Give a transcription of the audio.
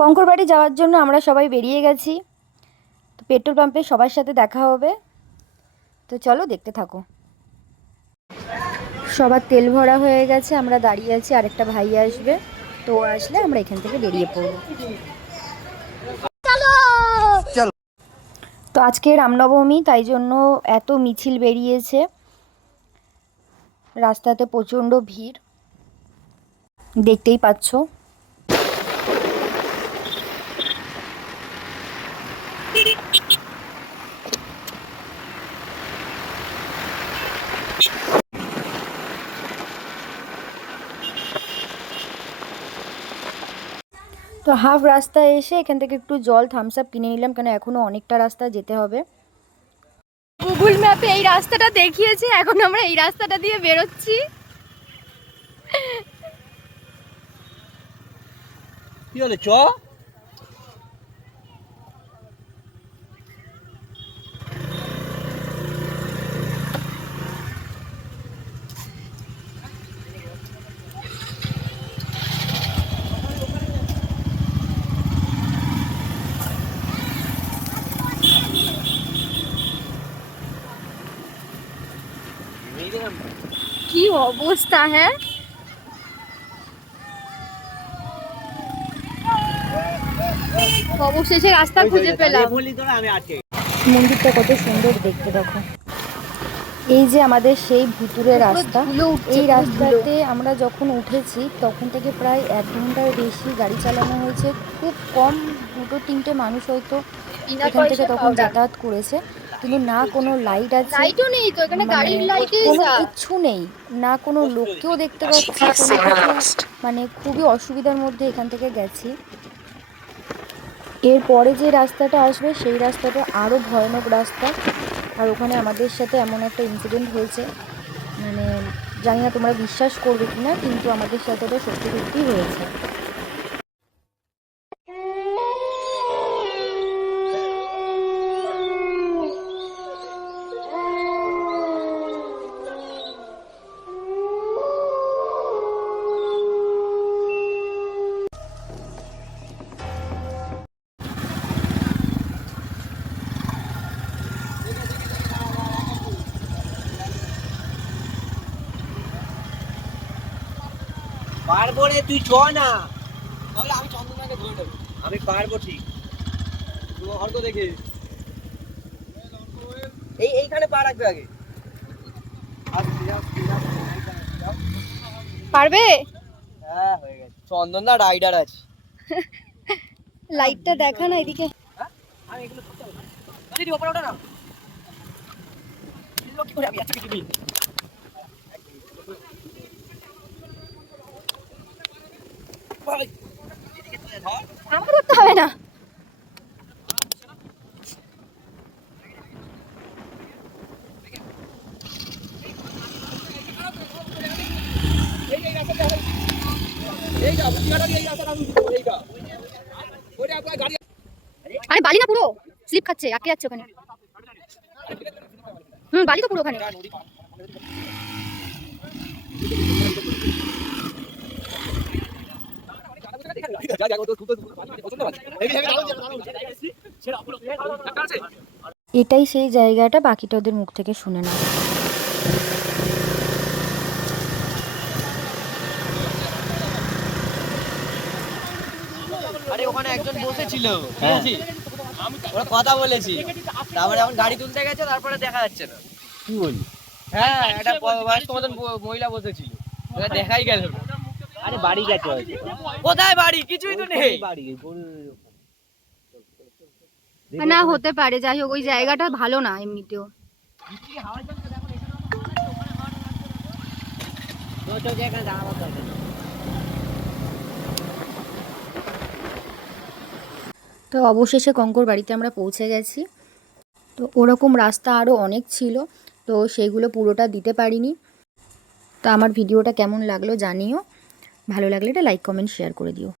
কঙ্করবাড়ি যাওয়ার জন্য আমরা সবাই বেরিয়ে গেছি। তো পেট্রোল পাম্পে সবার সাথে দেখা হবে। তো চলো দেখতে থাকো। সবার তেল ভরা হয়ে গেছে আমরা দাঁড়িয়ে আছি আরেকটা ভাই আসবে। তো আসলে আমরা এখান থেকে বেরিয়ে পড়ব। তো আজকে রামনবমী তাই জন্য এত মিছিল বেরিয়েছে। রাস্তাতে প্রচণ্ড ভিড়। দেখতেই পাচ্ছ। তো হাফ রাস্তায় এসে এখান থেকে একটু জল থামস আপ কিনে নিলাম কেন এখনও অনেকটা রাস্তা যেতে হবে। গুগল ম্যাপে এই রাস্তাটা দেখিয়েছে এখন আমরা এই রাস্তাটা দিয়ে বেরোচ্ছি। কি হলো চ? কি অবস্থা হ্যাঁ? অবশেষে রাস্তা খুঁজে পেলাম। মন্দিরটা কত সুন্দর দেখতে দেখো। এই যে আমাদের সেই ভুতুরে রাস্তা এই রাস্তাতে আমরা যখন উঠেছি তখন থেকে প্রায় এক ঘণ্টার বেশি গাড়ি চালানো হয়েছে। খুব কম দুটো তিনটে মানুষ হয়তো এখান থেকে তখন যাতায়াত করেছে। কিন্তু না কোনো লাইট আছে। লাইটও নেই তো এখানে গাড়ির লাইটে কোনো কিচ্ছু নেই। না কোনো লোককেও দেখতে পাচ্ছি মানে খুবই অসুবিধার মধ্যে এখান থেকে গেছি। এরপরে যে রাস্তাটা আসবে সেই রাস্তাটা আরও ভয়ানক রাস্তা। আর ওখানে আমাদের সাথে এমন একটা ইনসিডেন্ট হয়েছে। মানে জানি না তোমরা বিশ্বাস করবে কি না কিন্তু আমাদের সাথে ওটা সত্যি সত্যি হয়েছে। পারব রে তুই চ না। তাহলে আমি চন্দনাকে ধরে নেব। আমি পারব ঠিক। তুই হয়তো দেখে। এই এইখানে পা রাখবে আগে। পারবে? হ্যাঁ হয়ে গেছে। চন্দনদা রাইডার আছে। লাইটটা দেখা না এদিকে। হ্যাঁ? আমি এগুলো। দিদি ওপরে ওঠো না। কি করে আমি আজকে দিদি ভাই, এদিকে চলে ধর। আমার করতে হবে না। আরে বালি না পুরো। স্লিপ খাচ্ছে আটকে যাচ্ছে ওখানে। হুম, বালি তো পুরো ওখানে। এটাই সেই জায়গাটা বাকিটা ওদের মুখ থেকে শুনে না আরে ওখানে একজন বসেছিল। ওরা কথা বলেছি। তারপরে এখন গাড়ি তুলতে গেছে তারপরে দেখা যাচ্ছে না। কি বলি হ্যাঁ একটা বয়স্ক মতন মহিলা বসেছিল। ওটা দেখাই গেল না। আরে বাড়ি গেছে কোথায় বাড়ি? কিছুই তো নেই। বাড়ি না হতে পারে যাই হোক ওই জায়গাটা ভালো না এমনিতেও। তো অবশেষে কঙ্কর বাড়িতে আমরা পৌঁছে গেছি। তো ওরকম রাস্তা আরও অনেক ছিল তো সেইগুলো পুরোটা দিতে পারিনি। তো আমার ভিডিওটা কেমন লাগল জানিও। ভালো লাগলে এটা লাইক কমেন্ট শেয়ার করে দিও।